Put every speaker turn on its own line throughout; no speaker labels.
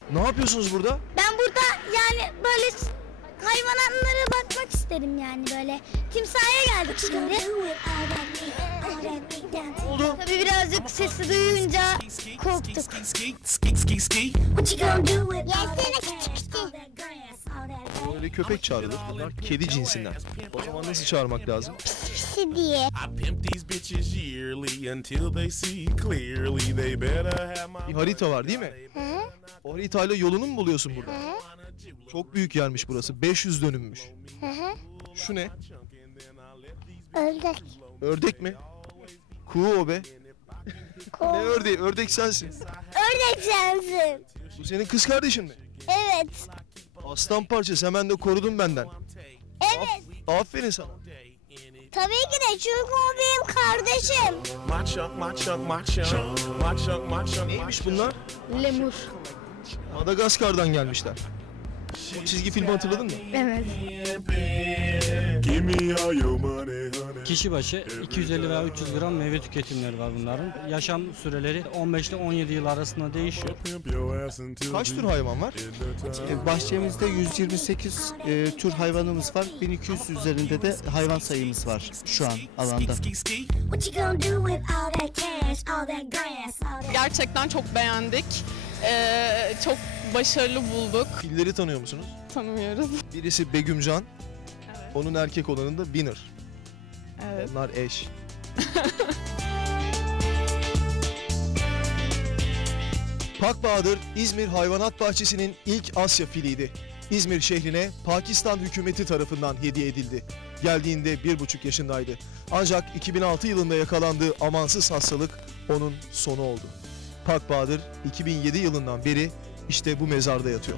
Ne yapıyorsunuz burada?
Ben burada yani böyle hayvanatlara bakmak isterim yani böyle. Timsaha geldik şimdi.
Oldu.
Tabii birazcık sesi duyunca korktuk.
Yesene
küçük.
Böyle köpek çağrılır. Bunlar kedi cinsinden. O zaman nasıl çağırmak lazım?
Pisi diye.
I pimp these bitches yearly until they see clearly. They better have my
Bir harita var değil mi?
Hı?
O haritayla yolunu mu buluyorsun burada?
Hı?
Çok büyük yermiş burası. 500 dönümmüş.
Hı hı.
Şu ne?
Ördek.
Ördek mi? Kuğu o be. Ne ördeği? Ördek sensin.
Ördek sensin.
Bu senin kız kardeşin mi?
Evet.
Aslan parçası, hemen de korudun benden.
Evet.
Aferin sana.
Tabii ki de çünkü o benim kardeşim.
my chunk, my chunk, my chunk, my chunk, my chunk.
Neymiş bunlar?
Lemur.
Madagaskar'dan gelmişler. O çizgi filmi hatırladın mı?
Evet.
Give me all your money, honey.
Kişi başı 250 veya 300 gram meyve tüketimleri var bunların. Yaşam süreleri 15 ile 17 yıl arasında değişiyor.
Pimp your ass until
Kaç tür hayvan var?
Bahçemizde 128 tür hayvanımız var. 1200 üzerinde de hayvan sayımız var şu an alanda.
ski ski.
What you gonna do with all that cash, all that grass, all that...
Gerçekten çok beğendik. Çok başarılı bulduk.
Filleri tanıyor musunuz?
Tanımıyoruz.
Birisi Begümcan.
Evet.
Onun erkek olanı da Winner.
Evet.
Onlar eş. Pak Bahadır, İzmir Hayvanat Bahçesi'nin ilk Asya filiydi. İzmir şehrine Pakistan hükümeti tarafından hediye edildi. Geldiğinde 1,5 yaşındaydı. Ancak 2006 yılında yakalandığı amansız hastalık onun sonu oldu. Pak Bahadır 2007 yılından beri işte bu mezarda yatıyor.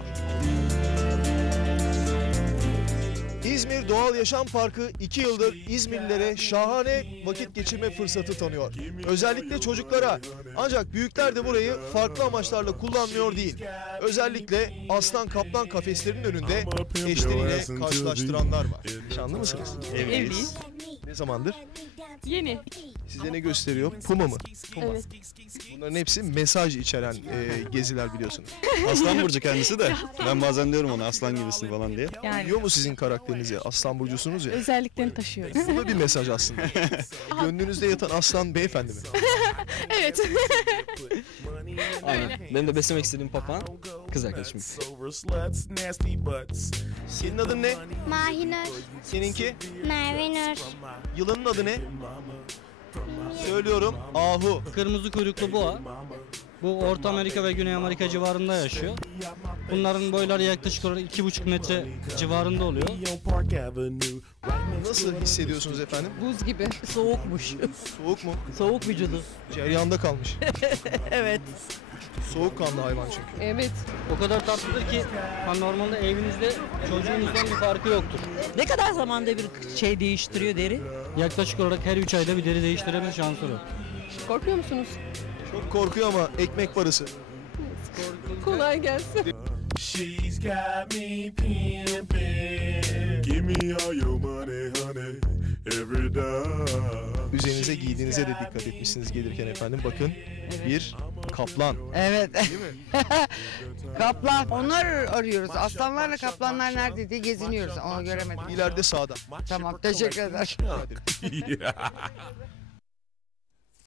İzmir Doğal Yaşam Parkı 2 yıldır İzmirlilere şahane vakit geçirme fırsatı tanıyor. Özellikle çocuklara. Ancak büyükler de burayı farklı amaçlarla kullanmıyor değil. Özellikle aslan kaplan kafeslerinin önünde eşleriyle karşılaştıranlar var. Nişanlı mısınız?
Evliyiz.
Ne zamandır?
Yeni.
Size ne gösteriyor? Puma mı? Puma.
Evet.
Bunların hepsi mesaj içeren geziler biliyorsunuz.
Aslan burcu kendisi de. Ben bazen diyorum ona aslan gibisin falan diye.
Yani
Biliyor mu sizin karakterinizi? Aslan burcusunuz ya.
özelliklerini taşıyoruz.
Bu da bir mesaj aslında. Gönlünüzde yatan aslan beyefendi mi?
Evet.
Aynen. Benim de beslemek istediğim papağan kız arkadaşım.
Over sluts, nasty butts.
Senin adın ne?
Mahinur,
Seninki?
Mervinur.
Yılanın adı ne? Söylüyorum. Ahu.
Kırmızı kuyruklu boğa. Bu Orta Amerika ve Güney Amerika civarında yaşıyor. Bunların boyları yaklaşık olarak 2,5 metre civarında oluyor.
On Park Avenue.
Nasıl hissediyorsunuz efendim?
Buz gibi. Soğukmuş.
Soğuk mu?
Soğuk vücudu.
Ceryanda kalmış.
Evet.
Soğukkanlı hayvan çünkü.
Evet.
O kadar tatlıdır ki normalde evinizde çocuğunuzdan bir farkı yoktur.
Ne kadar zamanda bir şey değiştiriyor deri?
Yaklaşık olarak her 3 ayda bir deri değiştirme şansı var.
Korkuyor musunuz?
Çok korkuyor ama ekmek parası.
Kolay gelsin.
She's got me pimping. Give me all your money, honey. Every day.
Üzerinize giydiğinize de dikkat etmişsiniz gelirken efendim. Bakın bir kaplan.
Evet.
Değil mi?
Kaplan. Onlar arıyoruz. Aslanlarla kaplanlar nerede diye geziniyoruz. Onu göremedim.
İleride sağda.
Tamam, teşekkür ederim.
Hadi.
Yeah.